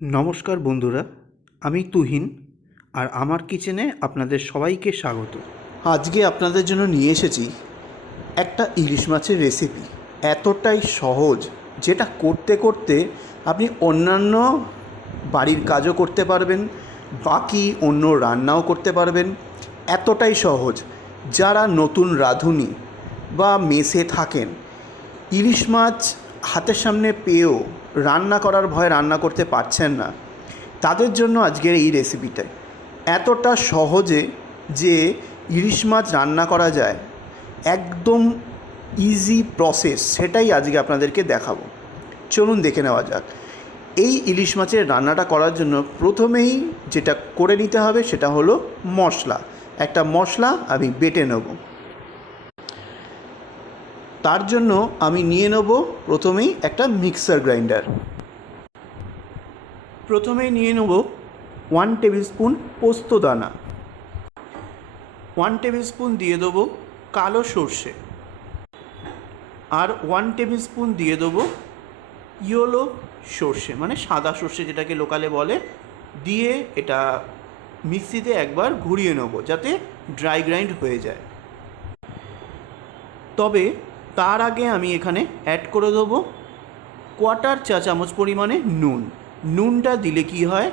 নমস্কার বন্ধুরা, আমি তুহিন আর আমার কিচেনে আপনাদের সবাইকে স্বাগত। আজকে আপনাদের জন্য নিয়ে এসেছি একটা ইলিশ মাছের রেসিপি। এতটাই সহজ, যেটা করতে করতে আপনি অন্যান্য বাড়ির কাজও করতে পারবেন, বাকি অন্য রান্নাও করতে পারবেন। এতটাই সহজ, যারা নতুন রাঁধুনি বা মেসে থাকেন, ইলিশ মাছ হাতের সামনে পেয়েও রান্না করার ভয়ে রান্না করতে পারছেন না, তাদের জন্য আজকের এই রেসিপিটা এতটা সহজে যে ইলিশ মাছ রান্না করা যায়, একদম ইজি প্রসেস, সেটাই আজকে আপনাদেরকে দেখাবো। চলুন দেখে নেওয়া যাক। এই ইলিশ মাছের রান্নাটা করার জন্য প্রথমেই যেটা করে নিতে হবে সেটা হলো মশলা। একটা মশলা আমি বেটে নেব। তার জন্য আমি নিয়ে নেব প্রথমেই একটা মিক্সার গ্রাইন্ডার। প্রথমেই নিয়ে নেব 1 টেবিল স্পুন পোস্ত দানা, 1 টেবিল স্পুন দিয়ে দেবো কালো সর্ষে, আর 1 টেবিল স্পুন দিয়ে দেবো ইয়েলো সর্ষে, মানে সাদা সর্ষে যেটাকে লোকালে বলে। দিয়ে এটা মিক্সিতে একবার ঘুরিয়ে নেব যাতে ড্রাই গ্রাইন্ড হয়ে যায়। তবে তার আগে আমি এখানে অ্যাড করে দেবো 1/4 চা চামচ পরিমাণে নুন। নুনটা দিলে কি হয়,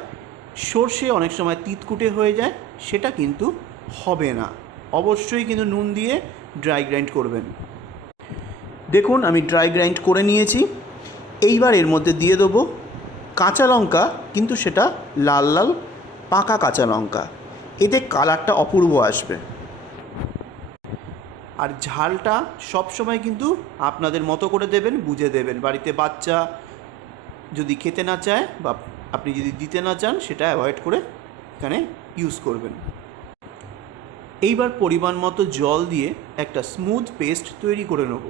সর্ষে অনেক সময় তিতকুটে হয়ে যায়, সেটা কিন্তু হবে না। অবশ্যই কিন্তু নুন দিয়ে ড্রাই গ্রাইন্ড করবেন। দেখুন আমি ড্রাই গ্রাইন্ড করে নিয়েছি। এইবার এর মধ্যে দিয়ে দেবো কাঁচা লঙ্কা, কিন্তু সেটা লাল লাল পাকা কাঁচা লঙ্কা, এতে কালারটা অপূর্ব আসবে। আর ঝালটা সবসময় কিন্তু আপনাদের মতো করে দেবেন, বুঝে দেবেন। বাড়িতে বাচ্চা যদি খেতে না চায় বা আপনি যদি দিতে না চান, সেটা অ্যাভয়েড করে এখানে ইউজ করবেন। এইবার পরিমাণ মতো জল দিয়ে একটা স্মুথ পেস্ট তৈরি করে নেব।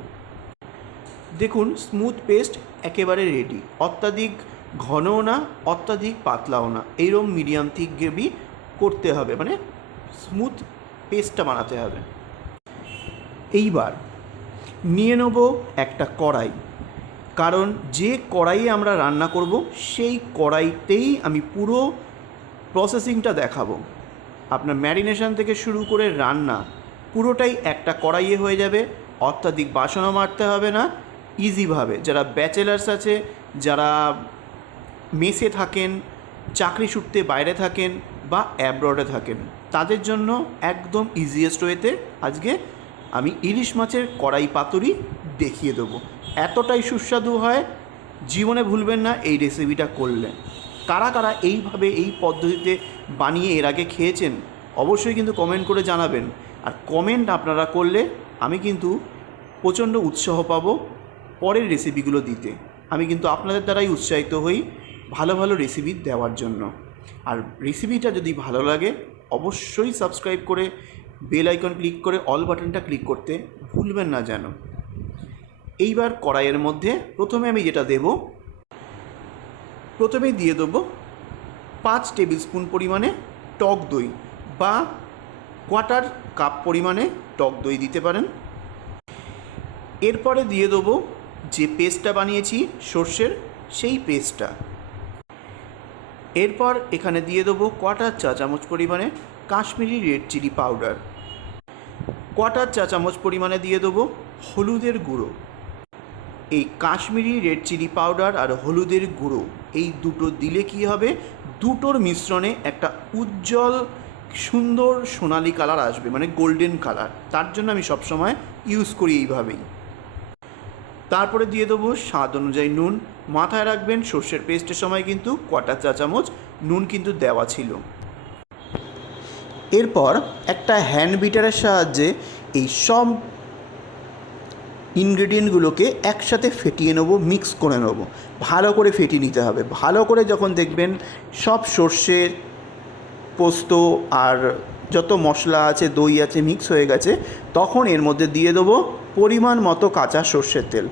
দেখুন স্মুথ পেস্ট একেবারে রেডি। অত্যাধিক ঘনও না, অত্যাধিক পাতলাও না, এইরকম মিডিয়াম থিক গ্রেভি করতে হবে, মানে স্মুথ পেস্টটা বানাতে হবে। এইবার নিয়ে নেব একটা কড়াই, কারণ যে কড়াইয়ে আমরা রান্না করব সেই কড়াইতেই আমি পুরো প্রসেসিংটা দেখাবো। আপনার ম্যারিনেশন থেকে শুরু করে রান্না পুরোটাই একটা কড়াইয়ে হয়ে যাবে। অত্যাধিক বাসনও মারতে হবে না, ইজিভাবে। যারা ব্যাচেলার্স আছে, যারা মেসে থাকেন, চাকরি সূত্রে বাইরে থাকেন বা অ্যাব্রডে থাকেন, তাদের জন্য একদম ইজিয়েস্ট ওয়েতে আজকে আমি ইলিশ মাছের কড়াই পাতুরি দেখিয়ে দেবো। এতটাই সুস্বাদু হয়, জীবনে ভুলবেন না এই রেসিপিটা করলে। কারা কারা এইভাবে এই পদ্ধতিতে বানিয়ে এর আগে খেয়েছেন অবশ্যই কিন্তু কমেন্ট করে জানাবেন। আর কমেন্ট আপনারা করলে আমি কিন্তু প্রচণ্ড উৎসাহ পাবো পরের রেসিপিগুলো দিতে। আমি কিন্তু আপনাদের দ্বারাই উৎসাহিত হই ভালো ভালো রেসিপি দেওয়ার জন্য। আর রেসিপিটা যদি ভালো লাগে অবশ্যই সাবস্ক্রাইব করে বেল আইকন ক্লিক করে অল বাটনটা ক্লিক করতে ভুলবেন না যেন। এইবার কড়াইয়ের মধ্যে প্রথমে আমি যেটা দেব, প্রথমেই দিয়ে দেবো 5 টেবিল স্পুন পরিমাণে টক দই, বা 1/4 কাপ পরিমাণে টক দই দিতে পারেন। এরপরে দিয়ে দেবো যে পেস্টটা বানিয়েছি সর্ষের, সেই পেস্টটা। এরপর এখানে দিয়ে দেবো 1/4 চা চামচ পরিমাণে কাশ্মীরি রেড চিলি পাউডার, 1/4 চা চামচ পরিমাণে দিয়ে দেবো হলুদের গুঁড়ো। এই কাশ্মীরি রেড চিলি পাউডার আর হলুদের গুঁড়ো এই দুটো দিলে কি হবে, দুটোর মিশ্রণে একটা উজ্জ্বল সুন্দর সোনালি কালার আসবে, মানে গোল্ডেন কালার। তার জন্য আমি সবসময় ইউজ করি এইভাবেই। তারপরে দিয়ে দেবো স্বাদ অনুযায়ী নুন। মাথায় রাখবেন সর্ষের পেস্টের সময় কিন্তু 1/4 চা চামচ নুন কিন্তু দেওয়া ছিল। এরপর একটা হ্যান্ড বিটারের সাহায্যে এই সব ইনগ্রেডিয়েন্টগুলোকে একসাথে ফেটিয়ে নেবো, মিক্স করে নেবো। ভালো করে ফেটিয়ে নিতে হবে। ভালো করে যখন দেখবেন সব সর্ষে, পোস্ত আর যত মশলা আছে, দই আছে, মিক্স হয়ে গেছে, তখন এর মধ্যে দিয়ে দেবো পরিমাণ মতো কাঁচা সর্ষের তেল।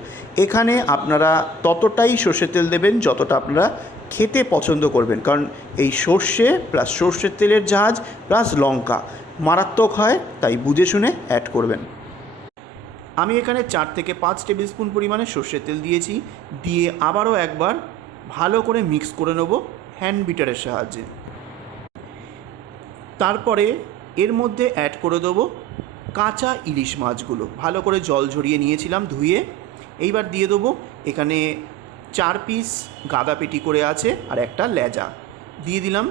এখানে আপনারা ততটাই সর্ষের তেল দেবেন যতটা আপনারা খেতে পছন্দ করবেন, কারণ এই সর্ষে প্লাস সর্ষের তেলের ঝাঁজ প্লাস লঙ্কা মারাত্মক হয়, তাই বুঝে শুনে অ্যাড করবেন। আমি এখানে 4 থেকে 5 টেবিল স্পুন পরিমাণে সর্ষের তেল দিয়েছি। দিয়ে আবারও একবার ভালো করে মিক্স করে নেব হ্যান্ড বিটারের সাহায্যে। তারপরে এর মধ্যে অ্যাড করে দেবো কাঁচা ইলিশ মাছগুলো, ভালো করে জল ঝরিয়ে নিয়েছিলাম ধুয়ে। এইবার দিয়ে দেবো এখানে 4 পিস গাদা পেটি করে আছে আর একটা লেজা দিয়ে দিলাম।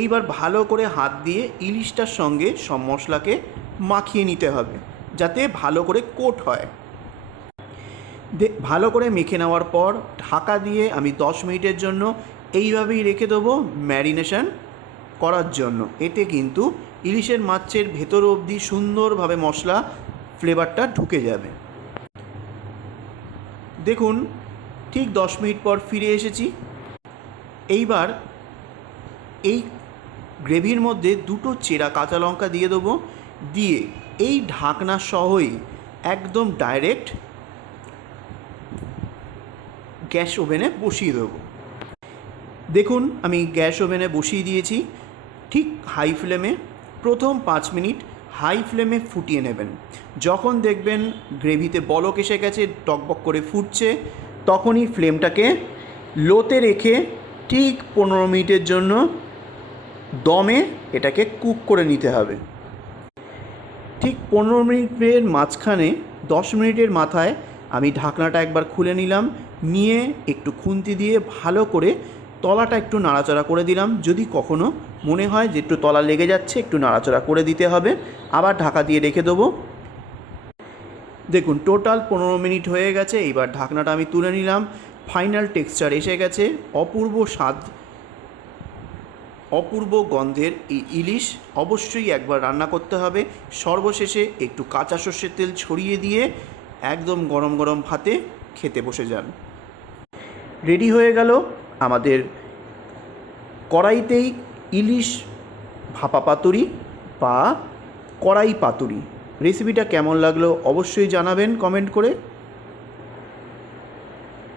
এইবার ভালো করে হাত দিয়ে ইলিশটার সঙ্গে সব মশলাকে মাখিয়ে নিতে হবে যাতে ভালো করে কোট হয়। ভালো করে মেখে নেওয়ার পর ঢাকা দিয়ে আমি 10 মিনিটের জন্য এইভাবেই রেখে দেবো ম্যারিনেশন করার জন্য। এতে কিন্তু ইলিশের মাছের ভেতর অবধি সুন্দরভাবে মশলা ফ্লেভারটা ঢুকে যাবে। দেখুন ঠিক 10 মিনিট পর ফিরে এসেছি। এইবার এই গ্রেভির মধ্যে 2টো চেরা কাঁচা লঙ্কা দিয়ে দেবো, দিয়ে এই ঢাকনা সহই একদম ডাইরেক্ট গ্যাস ওভেনে বসিয়ে দেবো। দেখুন আমি গ্যাস ওভেনে বসিয়ে দিয়েছি ঠিক হাই ফ্লেমে। প্রথম 5 মিনিট হাই ফ্লেমে ফুটিয়ে নেবেন। যখন দেখবেন গ্রেভিতে বলক এসে গেছে, টকবক করে ফুটছে, তখনই ফ্লেমটাকে লোতে রেখে ঠিক 15 মিনিটের জন্য দমে এটাকে কুক করে নিতে হবে। ঠিক 15 মিনিটের মাঝখানে 10 মিনিটের মাথায় আমি ঢাকনাটা একবার খুলে নিলাম, নিয়ে একটু খুন্তি দিয়ে ভালো করে তলাটা একটু নাড়াচাড়া করে দিলাম। যদি কখনো মনে হয় যে একটু তলা লেগে যাচ্ছে, একটু নাড়াচাড়া করে দিতে হবে। আবার ঢাকা দিয়ে রেখে দেবো। দেখুন টোটাল 15 মিনিট হয়ে গেছে। এইবার ঢাকনাটা আমি তুলে নিলাম। ফাইনাল টেক্সচার এসে গেছে। অপূর্ব স্বাদ, অপূর্ব গন্ধের এই ইলিশ অবশ্যই একবার রান্না করতে হবে। সর্বশেষে একটু কাঁচা সর্ষের তেল ছড়িয়ে দিয়ে একদম গরম গরম ভাতে খেতে বসে যান। রেডি হয়ে গেল আমাদের কড়াইতেই ইলিশ ভাপা পাতুরি বা কড়াই পাতুরি। রেসিপিটা কেমন লাগলো অবশ্যই জানাবেন কমেন্ট করে,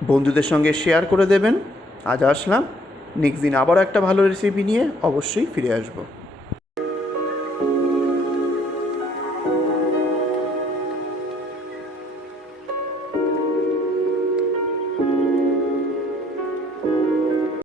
বন্ধুদের সঙ্গে শেয়ার করে দেবেন। আজ আসলাম, নেক্সট দিন আবার একটা ভালো রেসিপি নিয়ে অবশ্যই ফিরে আসবো।